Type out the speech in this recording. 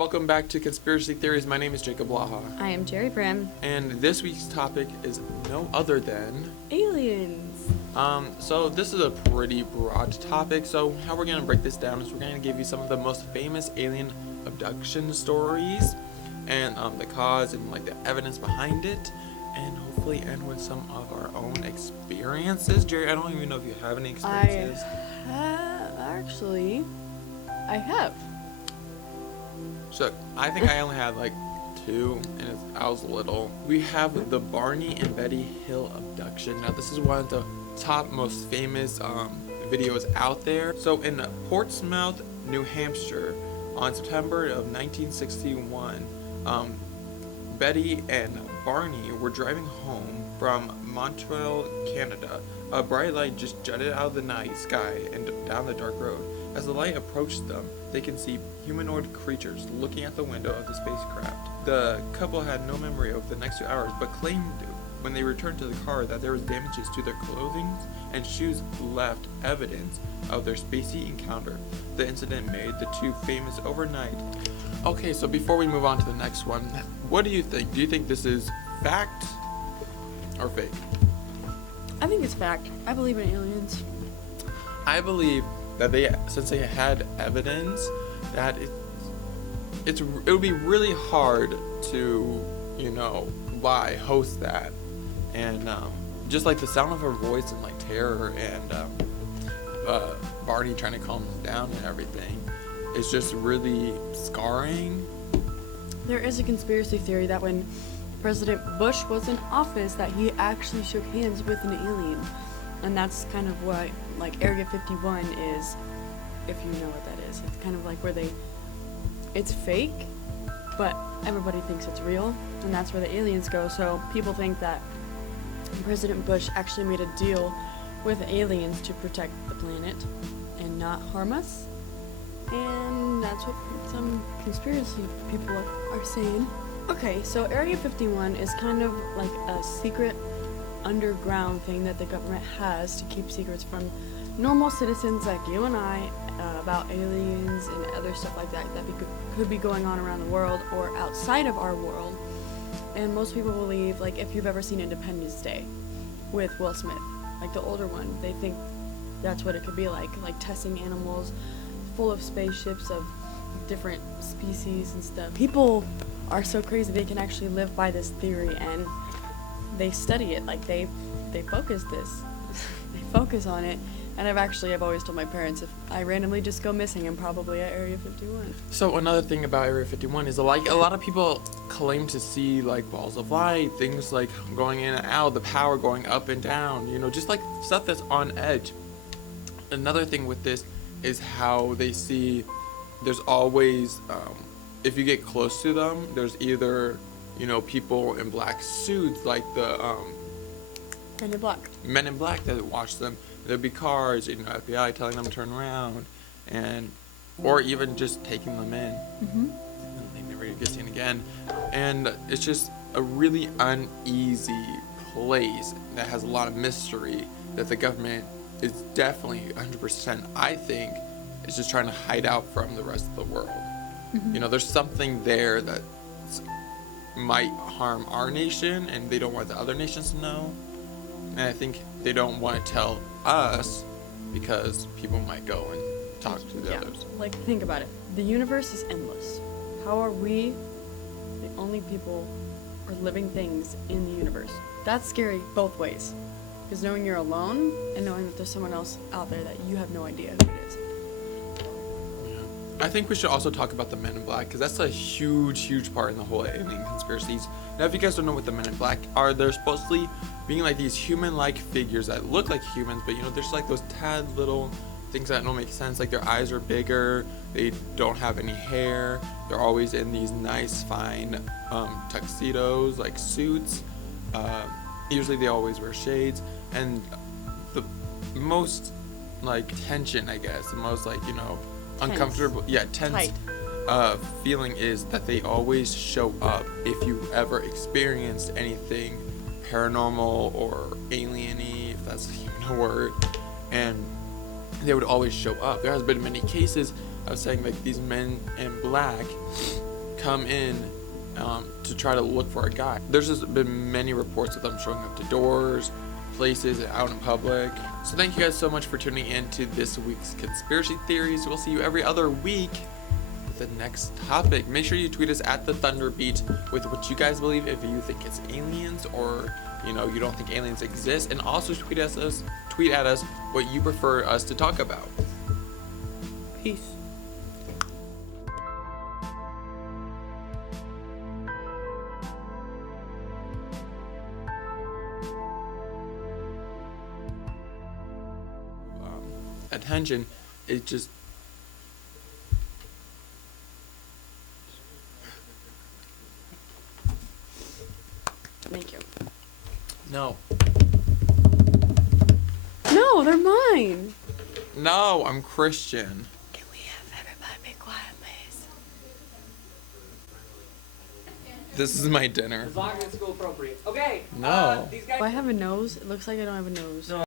welcome back to Conspiracy Theories. My name is Blaha. I am Jerri Brim. And this week's topic is no other than... aliens. So this is a pretty broad topic, so how we're going to break this down is we're going to give you some of the most famous alien abduction stories, and the cause and like the evidence behind it, and hopefully end with some of our own experiences. Jerri, I don't even know if you have any experiences. I have. So I think I only had like two, and I was little. We have the Barney and Betty Hill abduction. Now this is one of the top most famous videos out there. So in Portsmouth, New Hampshire, on September of 1961, Betty and Barney were driving home from Montreal, Canada. A bright light just jutted out of the night sky and down the dark road. As the light approached them, they can see humanoid creatures looking out the window of the spacecraft. The couple had no memory of the next 2 hours, but claimed when they returned to the car that there was damages to their clothing and shoes left evidence of their spacey encounter. The incident made the two famous overnight. Okay, so before we move on to the next one, what do you think? Do you think this is fact or fake? I think it's fact. I believe in aliens. I believe that since they had evidence, that it would be really hard to, host that, and just like the sound of her voice and like terror and Barney trying to calm them down and everything, is just really scarring. There is a conspiracy theory that when President Bush was in office, that he actually shook hands with an alien, and that's kind of what like Area 51 is, if you know what that is. It's kind of like where it's fake, but everybody thinks it's real, and that's where the aliens go. So people think that President Bush actually made a deal with aliens to protect the planet and not harm us, and that's what some conspiracy people are saying. Okay, so Area 51 is kind of like a secret underground thing that the government has to keep secrets from normal citizens like you and I about aliens and other stuff like that could be going on around the world or outside of our world. And most people believe, like if you've ever seen Independence Day with Will Smith, like the older one, they think that's what it could be like testing animals full of spaceships of different species and stuff. People are so crazy they can actually live by this theory, and they study it, like they focus on it. And I've always told my parents, if I randomly just go missing, I'm probably at Area 51. So another thing about Area 51 is like a lot of people claim to see like balls of light, things like going in and out, the power going up and down, just like stuff that's on edge. Another thing with this is how they see there's always, if you get close to them, there's either, people in black suits like the Men in Black that watch them. There'd be cars, FBI telling them to turn around, or even just taking them in. Mm-hmm. And they never get seen again. And it's just a really uneasy place that has a lot of mystery that the government is definitely 100%, I think, is just trying to hide out from the rest of the world. Mm-hmm. There's something there that might harm our nation, and they don't want the other nations to know. And I think they don't want to tell us because people might go and talk to the others. Like, think about it. The universe is endless. How are we the only people or living things in the universe? That's scary both ways. Because knowing you're alone and knowing that there's someone else out there that you have no idea who it is. I think we should also talk about the Men in Black, because that's a huge part in the whole alien conspiracies. Now, if you guys don't know what the Men in Black are, they're supposedly being like these human-like figures that look like humans, but there's like those tad little things that don't make sense. Like their eyes are bigger, they don't have any hair, they're always in these nice, fine tuxedos, like suits. Usually they always wear shades, and the most like tension, I guess, the most like uncomfortable, tense feeling is that they always show up if you ever experienced anything paranormal or alien-y, if that's even a word, and they would always show up. There has been many cases of saying like these men in black come in to try to look for a guy. There's just been many reports of them showing up to doors, places, and out in public. So thank you guys so much for tuning in to this week's conspiracy theories. We'll see you every other week with the next topic. Make sure you tweet us at the Thunderbeat with what you guys believe, if you think it's aliens or you don't think aliens exist, and also tweet at us what you prefer us to talk about. Peace. Attention, it just Thank you. no, They're mine. no, I'm Christian. Can we have everybody be quiet, please? This is my dinner. As long as it's school appropriate. Okay. No. These guys. Do I have a nose? It looks like I don't have a nose. No.